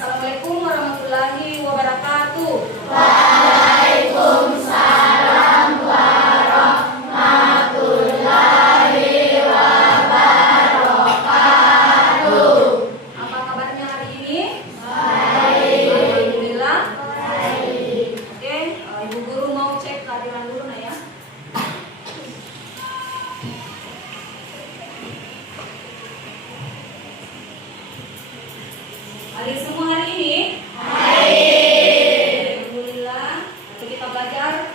Assalamualaikum warahmatullahi wabarakatuh. Waalaikumsalam warahmatullahi wabarakatuh. Apa kabarnya hari ini? Baik. Alhamdulillah. Baik. Oke, Ibu Guru mau cek kehadiran dulu nah ya. Hadir semua hari ini? Alhamdulillah. Nanti kita belajar,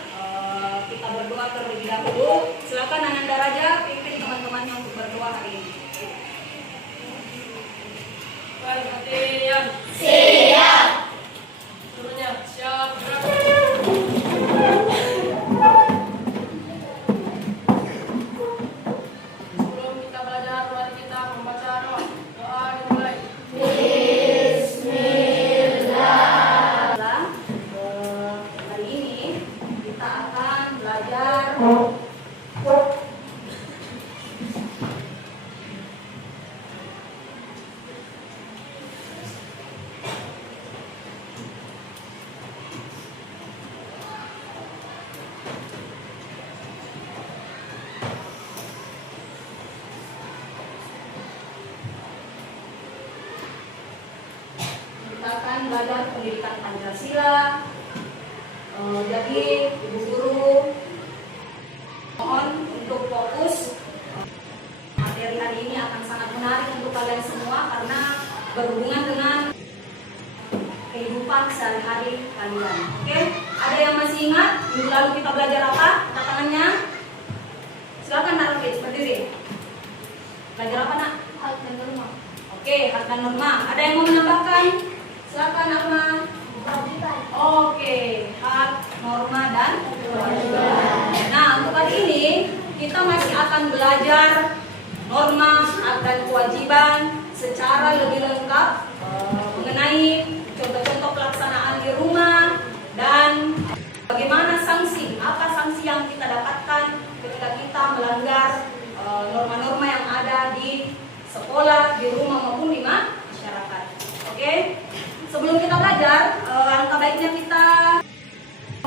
kita berdoa terlebih dahulu. Silakan Ananda Raja pimpin teman-temannya untuk berdoa hari ini. Baik, hadirin. Siap. Semuanya siap gerak. Sebelum kita belajar, mari kita membaca doa. Doa dimulai. Bismillah. Hari ini kita akan belajar pendidikan Pancasila. Jadi Ibu Guru mohon untuk fokus. Materi hari ini akan sangat menarik untuk kalian semua karena berhubungan dengan kehidupan sehari-hari kalian. Oke, ada yang masih ingat minggu lalu kita belajar apa? Angkat tangannya. Silakan naruh berdiri. Belajar apa nak? Hak dan norma. Oke, hak dan norma. Ada yang mau menambahkan? Silakan Akma. Kewajiban. Oke, hak, norma dan Kewajiban. Nah, untuk hari ini kita masih akan belajar norma, hak dan kewajiban secara lebih lengkap mengenai contoh-contoh pelaksanaan di rumah dan bagaimana sanksi, apa sanksi yang kita dapatkan ketika kita melanggar norma-norma yang ada di sekolah, di rumah maupun di masyarakat. Oke? Sebelum kita belajar, alangkah baiknya kita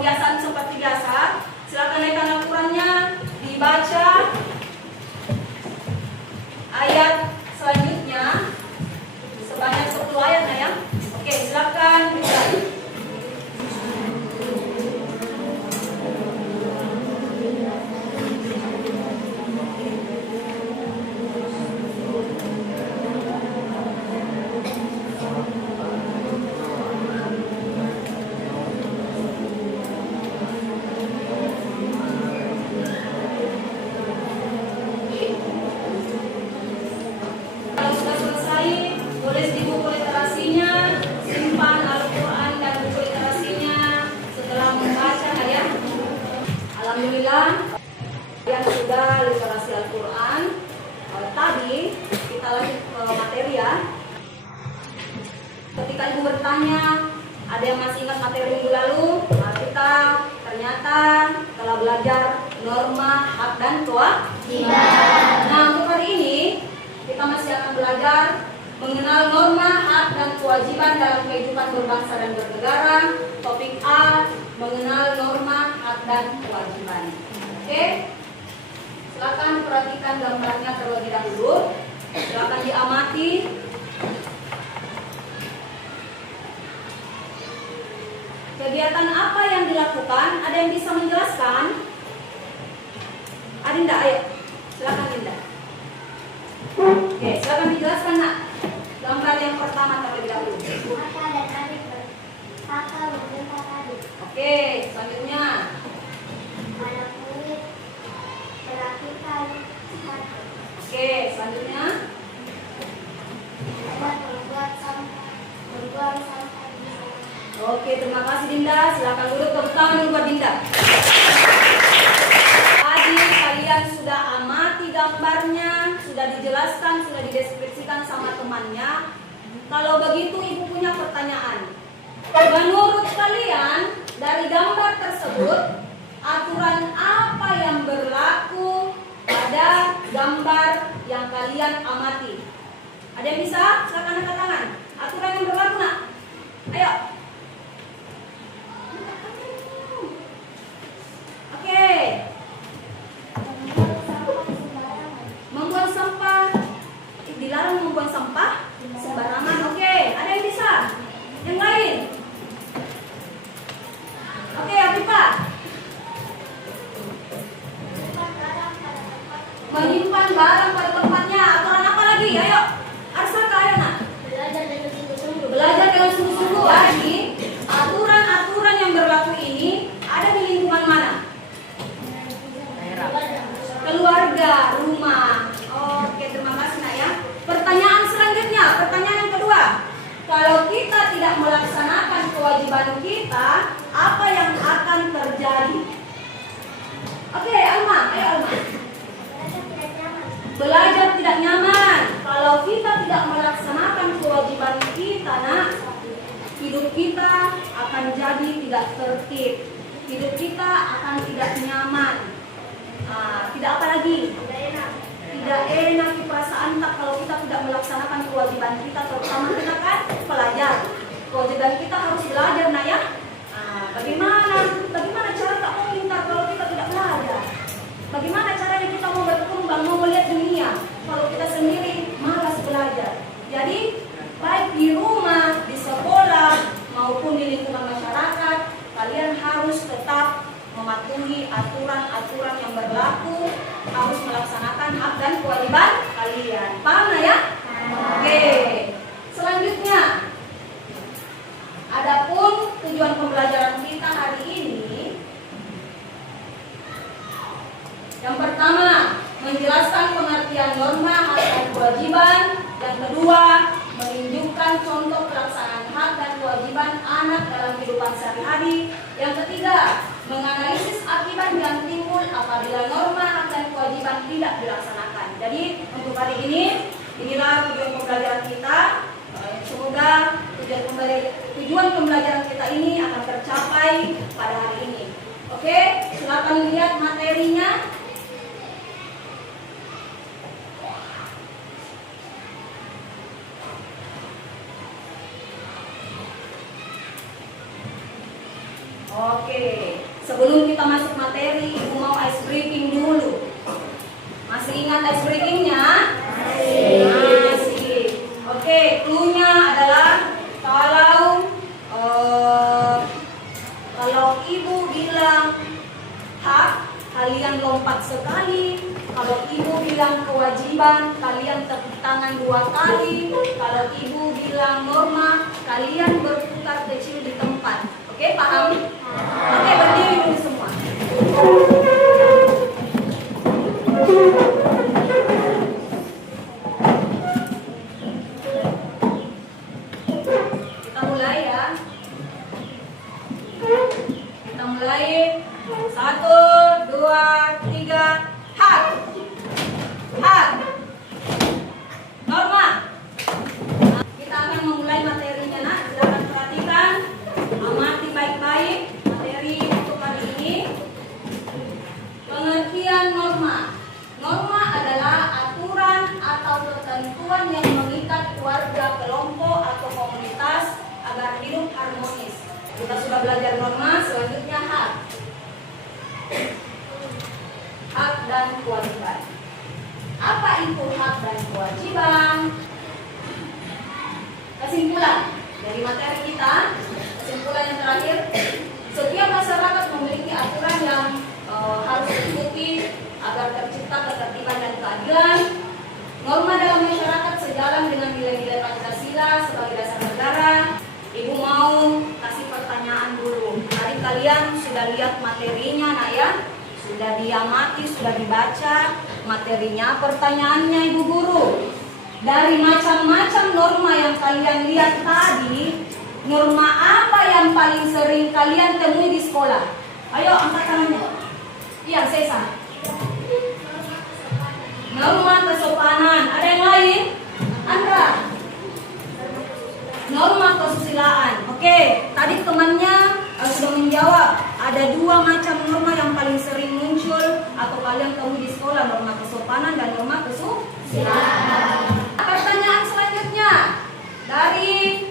kebiasaan seperti biasa. Silakan naikkan Al-Qur'annya, dibaca ayat selanjutnya sebanyak 10 ayat ya. Oke, silakan dimulai. Kalau sudah selesai, tulis di buku literasinya, simpan Al-Quran dan buku literasinya setelah membaca ya. Alhamdulillah, yang sudah literasi Al-Quran. Tadi kita lanjut ke materi ya. Ketika ibu bertanya, ada yang masih ingat materi minggu lalu? Nah, kita ternyata telah belajar norma, hak dan kewajiban. Nah, untuk hari ini kita masih akan belajar mengenal norma, hak dan kewajiban dalam kehidupan berbangsa dan bernegara. Topik A, mengenal norma, hak dan kewajiban. Oke? Silakan perhatikan gambarnya terlebih dahulu. Silakan diamati. Kegiatan apa yang dilakukan? Ada yang bisa menjelaskan? Adinda, ayo. Silakan Dinda. Oke, silakan dijelaskan nak. Gambar yang pertama terlebih dahulu. Kakak dan adik kakak membentak adik. Oke, selanjutnya. Anak murid melakukan satu. Oke, selanjutnya. Anak membuang sampah di sana. Oke, terima kasih Dinda. Silakan duduk, tepuk tangan buat Dinda. Tadi kalian sudah amati gambarnya, sudah dijelaskan, sudah dideskripsikan sama temannya. Kalau begitu ibu punya pertanyaan. Menurut kalian dari gambar tersebut, aturan apa yang berlaku pada gambar yang kalian amati? Ada yang bisa? Silakan angkat tangan. Aturan yang berlaku nak? kalau kita tidak melaksanakan kewajiban kita, apa yang akan terjadi? Oke, Alma, ayo Alma. Belajar tidak nyaman. Kalau kita tidak melaksanakan kewajiban kita, nak, hidup kita akan jadi tidak tertib. Hidup kita akan tidak nyaman. Tidak apa lagi? Tidak enak di perasaan tak kalau kita tidak melaksanakan kewajiban kita, terutama kita kan pelajar. Kewajiban kita harus belajar, nah ya. Bagaimana cara tak mau pintar kalau kita tidak belajar? Bagaimana caranya kita mau berkembang, mau melihat dunia kalau kita sendiri malas belajar? Jadi baik di rumah, di sekolah maupun di lingkungan masyarakat, kalian harus tetap mematuhi aturan-aturan yang berlaku, harus melaksanakan hak dan kewajiban kalian. Paham ya? Oke. Selanjutnya, adapun tujuan pembelajaran kita hari ini, yang pertama, menjelaskan pengertian norma hak dan kewajiban. Yang kedua, menunjukkan contoh pelaksanaan hak dan kewajiban anak dalam kehidupan sehari-hari. Yang ketiga, menganalisis akibat yang timbul apabila norma hak dan kewajiban tidak dilaksanakan. Jadi untuk hari ini, inilah tujuan pembelajaran kita. Semoga tujuan pembelajaran kita ini akan tercapai pada hari ini. Oke, silakan lihat materinya. Oke, sebelum kita masuk materi, Ibu mau ice breaking dulu. Masih ingat ice breakingnya? Masih. Oke, clue-nya adalah kalau Ibu bilang hak, kalian lompat sekali. Kalau Ibu bilang kewajiban, kalian tepuk tangan 2 kali. Kalau Ibu bilang norma, kalian berputar kecil di tempat. Oke, paham? Oke, berdiri dulu semua. Kita mulai ya. Kita mulai. 1, 2, 3. Hak. Hak. Norma. Kita akan memulai materinya, nak. Silakan perhatikan. Amati baik-baik materi untuk hari ini. Pengertian norma. Norma adalah aturan atau ketentuan yang mengikat keluarga, kelompok atau komunitas agar hidup harmonis. Kita sudah belajar norma, selanjutnya hak. Hak dan kewajiban. Apa itu hak dan kewajiban? Kesimpulan dari materi kita. Kesimpulan yang terakhir, setiap masyarakat memiliki aturan yang harus diikuti agar tercipta ketertiban dan keadilan. Norma dalam masyarakat sejalan dengan nilai-nilai Pancasila sebagai dasar negara. Ibu mau kasih pertanyaan dulu. Tadi kalian sudah lihat materinya, nak ya? Sudah diamati, sudah dibaca materinya. Pertanyaannya, Ibu Guru, dari macam-macam norma yang kalian lihat tadi, norma apa yang paling sering kalian temui di sekolah? Ayo angkat tangannya. Iya, Sesa. Norma kesopanan. Ada yang lain? Andra. Norma kesusilaan. Oke, tadi temannya sudah menjawab. Ada 2 macam norma yang paling sering muncul atau kalian temui di sekolah, norma kesopanan dan norma kesusilaan. Pertanyaan selanjutnya, dari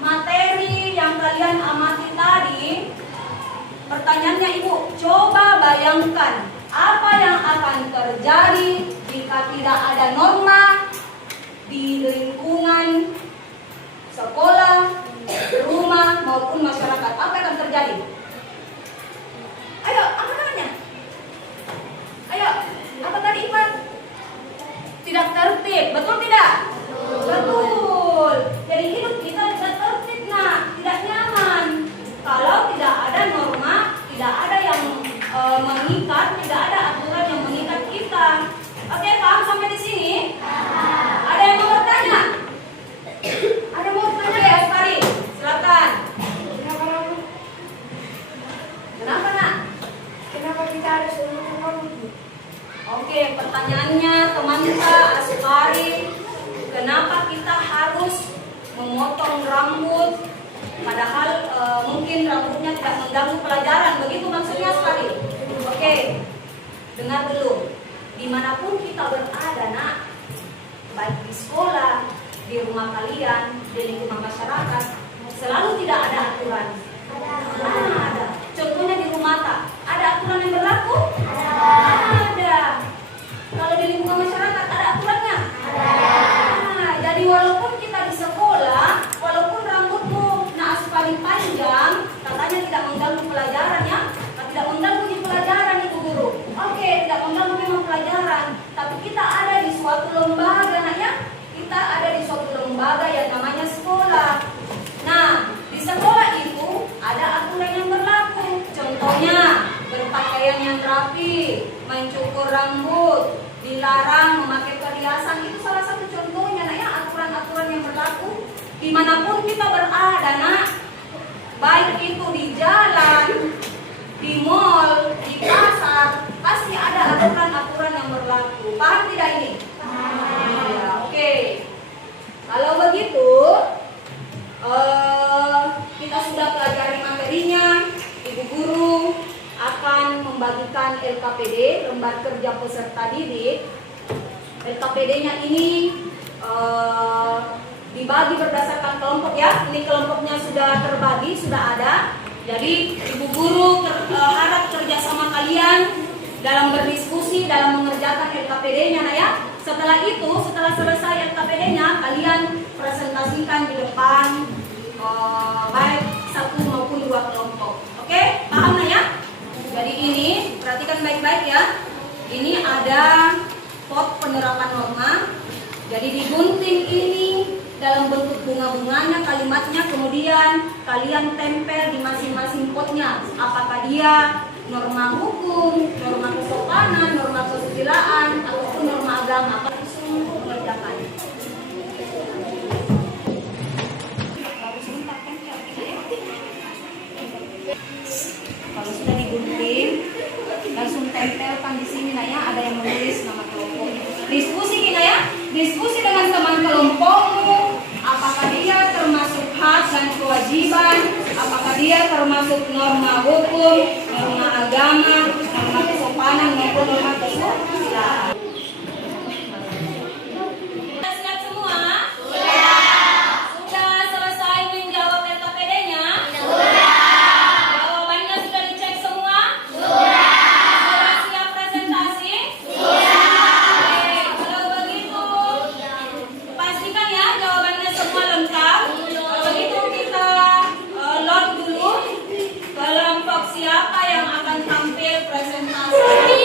materi yang kalian amati tadi, pertanyaannya Ibu, coba bayangkan apa yang akan terjadi jika tidak ada norma di lingkungan sekolah, rumah maupun masyarakat. Apa yang akan terjadi? Ayo, apa namanya? Ayo, apa tadi Iman? Tidak tertib, betul tidak? Betul. Jadi hidup kita tidak tertib, nah, tidak nyaman. Kalau tidak ada norma, tidak ada yang mengikat, tidak ada aturan yang mengikat kita. Oke, paham sampai di sini? Ada yang mau bertanya? Ada yang mau bertanya ya? Padahal mungkin rambutnya tidak mengganggu pelajaran, begitu maksudnya sekali. Oke, dengar dulu. Dimanapun kita berada, nak, baik di sekolah, di rumah kalian, di lingkungan masyarakat, selalu tidak ada aturan. Ada. Contohnya di rumah tak, ada aturan yang berlaku? Ada. Kalau di lingkungan masyarakat ada aturannya? Jadi walaupun kita di sekolah, walaupun rambutmu naas paling panjang, katanya tidak mengganggu pelajaran ya, tidak mengganggu di pelajaran itu guru. Oke, tidak mengganggu memang pelajaran, tapi kita ada di suatu lembaga, nak ya. Kita ada di suatu lembaga yang namanya sekolah. Nah, di sekolah itu ada aturan yang berlaku. Contohnya, berpakaian yang rapi, mencukur rambut, dilarang memakai perhiasan. Itu salah satu contohnya, nak ya, aturan-aturan yang berlaku dimanapun kita berada, nak. Baik itu di jalan, di mall, di pasar, pasti ada aturan-aturan yang berlaku. Paham tidak ini? Ya, oke. Kalau begitu, kita sudah pelajari materinya. Ibu guru akan membagikan LKPD, lembar kerja peserta didik. LKPD-nya ini dibagi berdasarkan kelompok ya. Ini kelompoknya sudah terbagi, sudah ada. Jadi ibu guru harap kerjasama kalian dalam berdiskusi, dalam mengerjakan LKPD-nya, nah ya. Setelah itu, setelah selesai LKPD-nya, kalian presentasikan di depan baik satu maupun dua kelompok. Oke, paham nah ya? Jadi ini, perhatikan baik-baik ya. Ini ada pot penerapan norma. Jadi digunting ini dalam bentuk bunga-bunganya, kalimatnya, kemudian kalian tempel di masing-masing potnya. Apakah dia norma hukum, norma kesopanan, norma kesusilaan, ataupun norma agama. Langsung mengerjakan. Kalau sudah digunting, langsung tempelkan di sini, nah ya. Ada yang menulis nama kelompok. Diskusi kita ya, diskusi dengan teman kelompokmu. Apakah dia termasuk hak dan kewajiban? Apakah dia termasuk norma hukum, norma agama, norma kesopanan maupun norma kesusilaan? Siap semua? Sudah selesai menjawab LKPD-nya? Jawabannya sudah dicek semua? Sudah siap presentasi? Oke, kalau begitu pastikan ya jawabannya semua lengkap. Kalau begitu kita load dulu kelompok siapa yang akan tampil presentasi.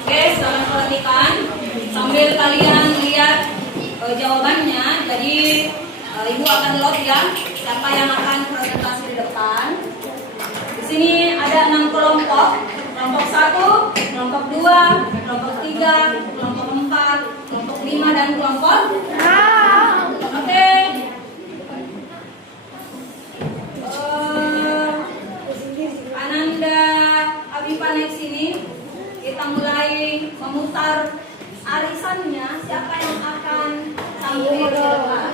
Oke, selamat perhatikan. Sambil kalian lihat jawabannya, jadi ibu akan load ya siapa yang akan presentasi di depan. Di sini ada 6 kelompok. Kelompok 1, kelompok 2, kelompok 3, kelompok 4, kelompok 5 dan kelompok Oke. Ananda Abifa naik sini. Kita mulai memutar arisannya. Siapa yang akan tampil di depan?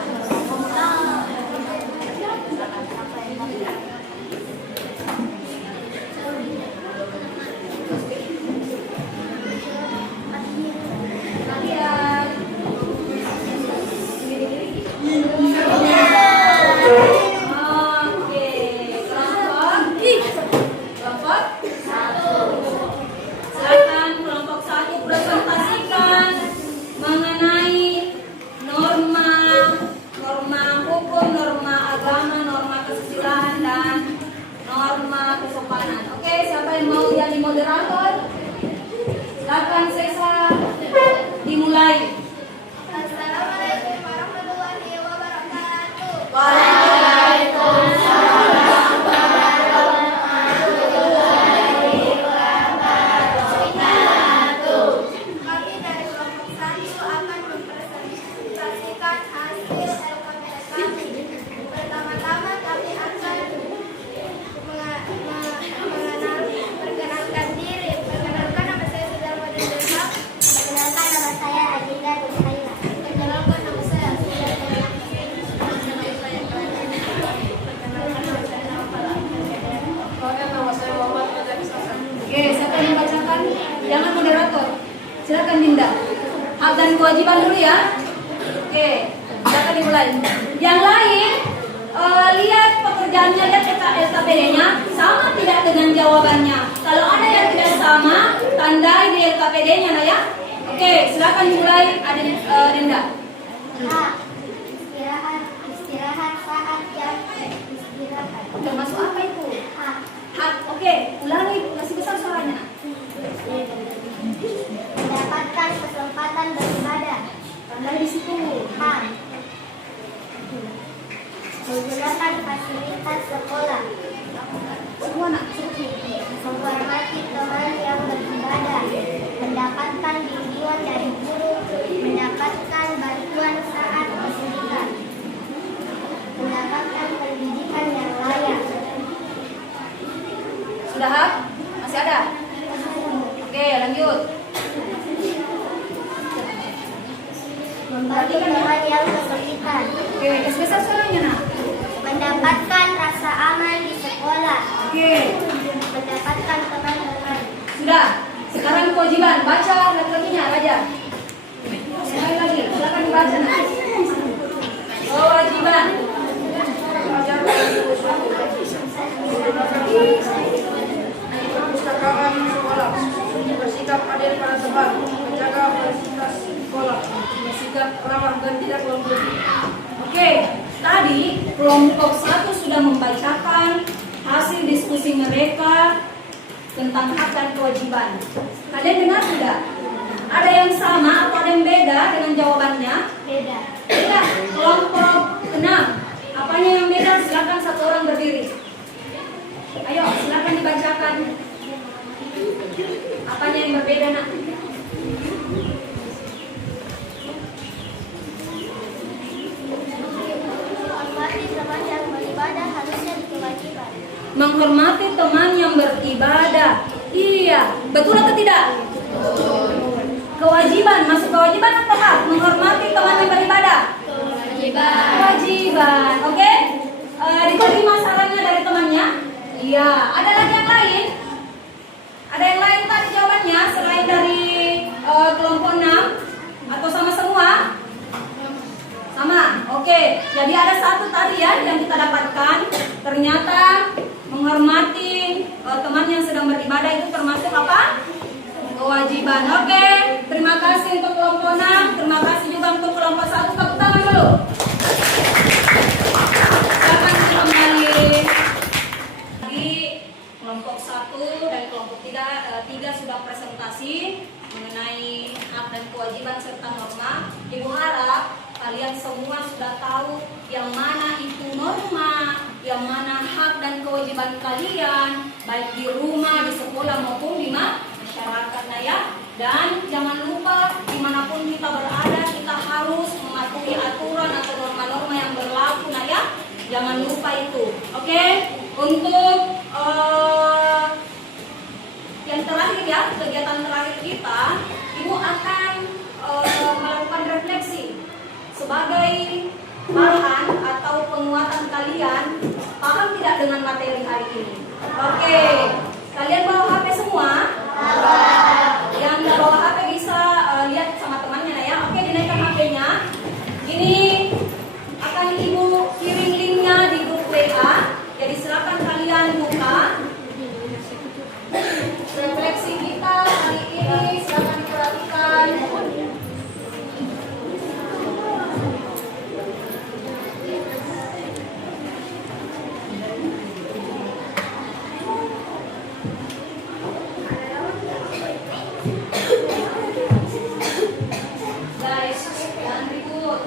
Kalian kewajiban dulu ya. Oke, silakan dimulai. Yang lain, lihat pekerjaannya, lihat LKPD-nya sama tidak dengan jawabannya. Kalau ada yang tidak sama, tandai di LKPD-nya nah ya. Oke, silakan dimulai. Ada Dinda. A. Istirahat saat jam istirahat. Termasuk apa itu? A. Hak. Oke, ulangi, masih besar suaranya. Mendapatkan kesempatan beribadah. Tandai di situ. A. Menggunakan fasilitas sekolah. Semua nak. Menghormati teman yang beribadah. Mendapatkan bimbingan dari guru. Mendapatkan bantuan saat kesulitan. Mendapatkan pendidikan yang layak. Sudah hak? Masih ada? Oke, lanjut. Membantu teman yang kesulitan. Oke, besar suaranya nak. Mendapatkan rasa aman di sekolah. Oke, Mendapatkan teman-teman. sudah. Sekarang kewajiban baca lagi-laginya Raja. Sekali lagi, silakan dibaca nak. Kewajiban. Perpustakaan sekolah, bersikap adil pada teman, menjaga fasilitas sekolah, bersikap ramah dan tidak kelompok. Oke, tadi kelompok 1 sudah membacakan hasil diskusi mereka tentang hak dan kewajiban. Kalian dengar tidak? Ada yang sama atau ada yang beda dengan jawabannya? Beda. Beda. Kelompok 6. Apanya yang beda? Silakan satu orang berdiri. Ayo, silakan dibacakan. Apanya yang berbeda nak? Menghormati teman yang beribadah harusnya kewajiban. Menghormati teman yang beribadah. Iya, betul atau tidak? Kewajiban, masuk kewajiban atau hak? Menghormati teman yang beribadah. Kewajiban, oke? Diterima sarannya dari temannya? Iya, ada lagi yang lain? Ada yang lain tadi jawabannya selain dari kelompok 6 atau sama semua? Sama, oke. Jadi ada satu tadi ya yang kita dapatkan. Ternyata menghormati teman yang sedang beribadah itu termasuk apa? Kewajiban. Oke, terima kasih untuk kelompok 6. Terima kasih juga untuk kelompok 1. Tepuk tangan dulu. Silakan kembali. Lagi kelompok 1 dan kelompok 3 sudah presentasi mengenai hak dan kewajiban serta norma. Ibu harap kalian semua sudah tahu yang mana itu norma, yang mana hak dan kewajiban kalian, baik di rumah, di sekolah maupun di masyarakatnya ya. Dan jangan lupa dimanapun kita berada, kita harus mematuhi aturan atau norma-norma yang berlaku nah ya. Jangan lupa itu. Oke? Untuk yang terakhir ya, kegiatan terakhir kita, Ibu akan melakukan refleksi sebagai bahan atau penguatan kalian. Paham tidak dengan materi hari ini? Oke, kalian bawa HP semua? Yang nggak bawa HP bisa lihat sama temannya nah ya. Oke, dinaikkan HP-nya. Ini akan Ibu kirim linknya di grup WA. Jadi silakan kalian buka. Refleksi kita hari ini silakan perhatikan. Guys, jangan ribut.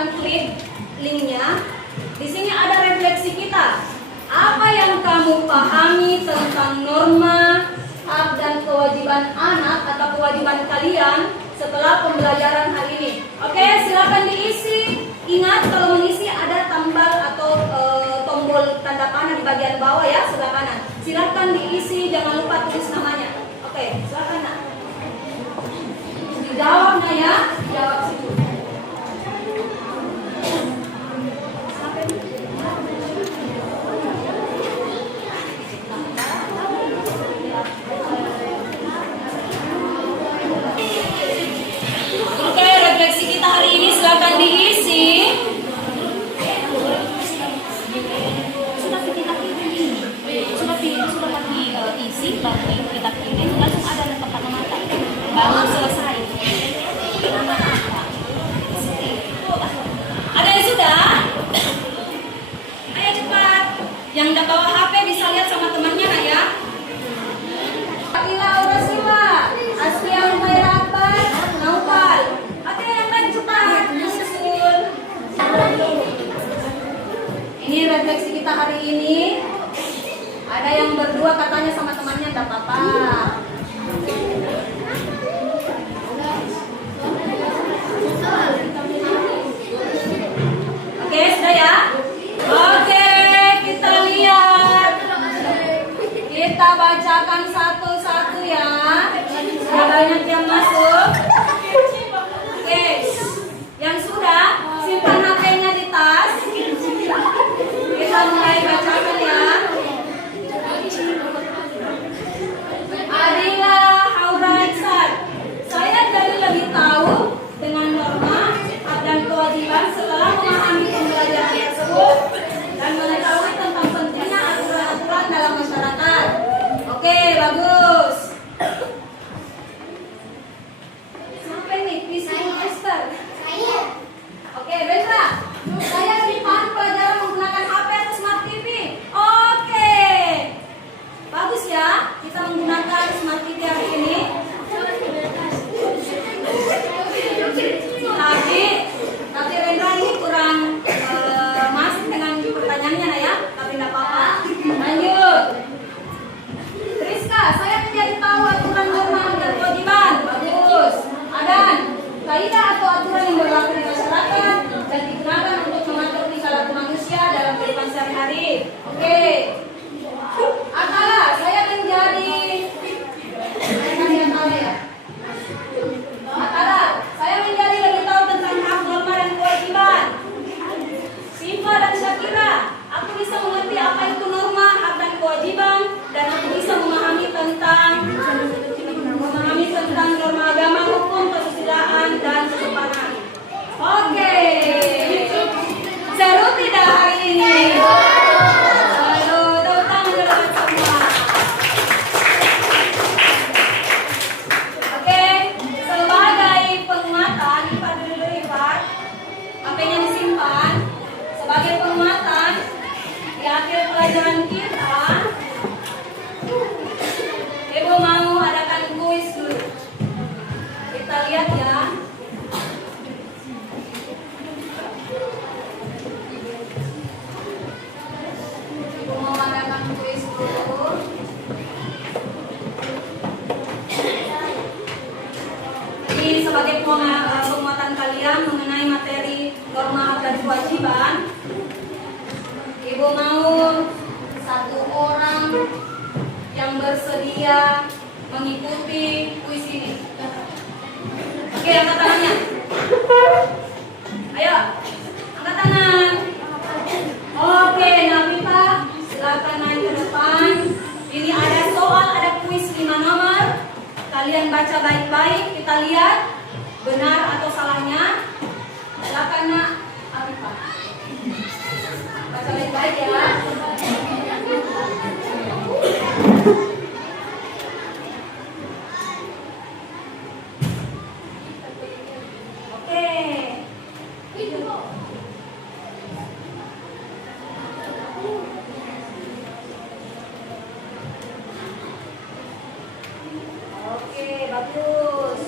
silahkan klik linknya. Di sini ada refleksi kita. Apa yang kamu pahami tentang norma, hak dan kewajiban anak atau kewajiban kalian setelah pembelajaran hari ini? Oke, silakan diisi. Ingat kalau mengisi ada tambal atau tombol tanda panah di bagian bawah ya, sebelah kanan. Silakan diisi, jangan lupa tulis namanya. Oke, silakan nak. Dijawabnya ya, jawab situ. Oke, refleksi kita hari ini silakan diisi. Sudah diisi, baru kita pilih, langsung ada tempat mata, baru selesai. Ada yang sudah? Ayo cepat. Yang udah bawa HP bisa lihat sama temannya nak ya. Akila Urasila, Askia Umairabat, Naufal. Oke, yang lain cepat. Nyusul. Ini refleksi kita hari ini. Ada yang berdua katanya sama temannya, enggak apa-apa. Oke, sudah ya? Oke, kita lihat. Kita bacakan satu-satu ya. Sudah banyak yang masuk. Oke, yang sudah simpan HP-nya di tas. Kita mulai bacakan ya. Adila Haura Iksan, saya jadi lebih tahu dengan norma, hak dan kewajiban setelah memahami pembelajaran tersebut dan mengetahui tentang pentingnya aturan-aturan dalam masyarakat. Oke, bagus. Siapa ini? Pisang Esther. Oke, Brenda. Saya lebih paham pelajaran menggunakan HP atau smart TV. Oke. Bagus ya, kita menggunakan smart TV hari ini. Tapi Rendra ini kurang masuk dengan pertanyaannya nah ya, tapi tidak apa-apa. Lanjut. Rizka, saya menjadi tahu aturan norma dan kewajiban. Bagus. Adan, kaidah atau aturan yang berlaku di masyarakat dan digunakan untuk mengatur tingkah laku manusia dalam kehidupan sehari-hari. Oke. Atala, saya menjadi Atala, saya menjadi lebih tahu tentang hak, norma dan kewajiban. Siva dan Syakira, aku bisa mengerti apa itu norma, hak dan kewajiban, dan aku bisa memahami tentang norma agama, hukum, kesusilaan dan kesopanan. Oke, seru tidak hari ini? Sebagai penguatan di akhir pelajaran kita, Ibu mau adakan kuis dulu. Kita lihat ya. Ibu mau adakan kuis dulu. Ini sebagai penguatan kalian mengenai materi norma hak dan kewajiban. Ibu mau satu orang yang bersedia mengikuti kuis ini. Oke, angkat tangannya. Ayo, angkat tangan. Oke, Nafita, silakan naik ke depan. Ini ada soal, ada kuis 5 nomor. Kalian baca baik-baik, kita lihat benar atau salahnya. Silakan nak, Afifah. Baca baik-baik ya. Oke. Oke, bagus.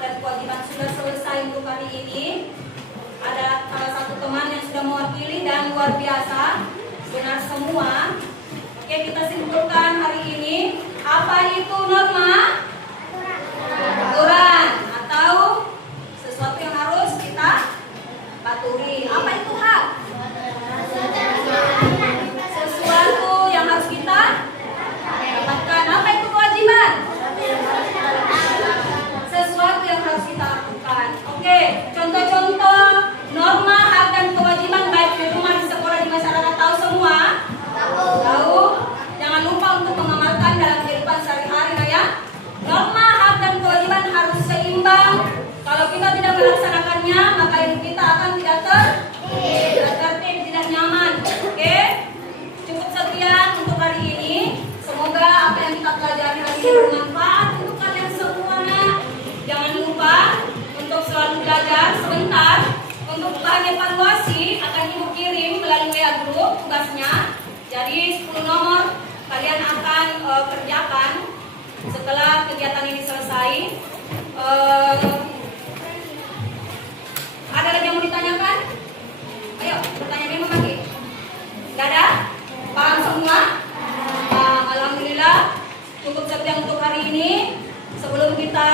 dan kewajiban sudah selesai untuk hari ini. Ada salah satu teman yang sudah mewakili dan luar biasa, benar semua. Oke, kita simpulkan hari ini. Apa itu norma? Aturan atau sesuatu yang harus kita patuhi. Apa itu hak? Sesuatu yang harus kita dapatkan. Apa itu kewajiban? Sesuatu yang harus kita lakukan. Oke, contoh-contoh norma, hak, dan kewajiban baik di rumah, di sekolah, di masyarakat tahu semua? Tahu. Jangan lupa untuk mengamalkan dalam kehidupan sehari-hari ya. Norma, hak, dan kewajiban harus seimbang. Kalau kita tidak melaksanakannya, maka hidup kita akan tidak tertib, tidak nyaman. Oke, cukup sekian untuk hari ini. Semoga apa yang kita pelajari hari ini bermanfaat untuk kalian semua. Jangan lupa untuk selalu belajar. Sebentar untuk bahan evaluasi akan Ibu kirim melalui WA grup tugasnya. Jadi 10 nomor kalian akan kerjakan setelah kegiatan ini selesai. Ada lagi yang mau ditanyakan? Ayo, pertanyaan Mema lagi. Gak ada? Paham semua? Nah, alhamdulillah cukup sekian untuk hari ini. Sebelum kita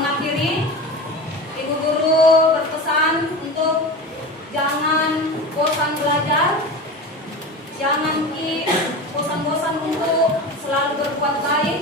mengakhiri, Ibu Guru berpesan untuk jangan bosan belajar, jangan bosan-bosan untuk selalu berbuat baik.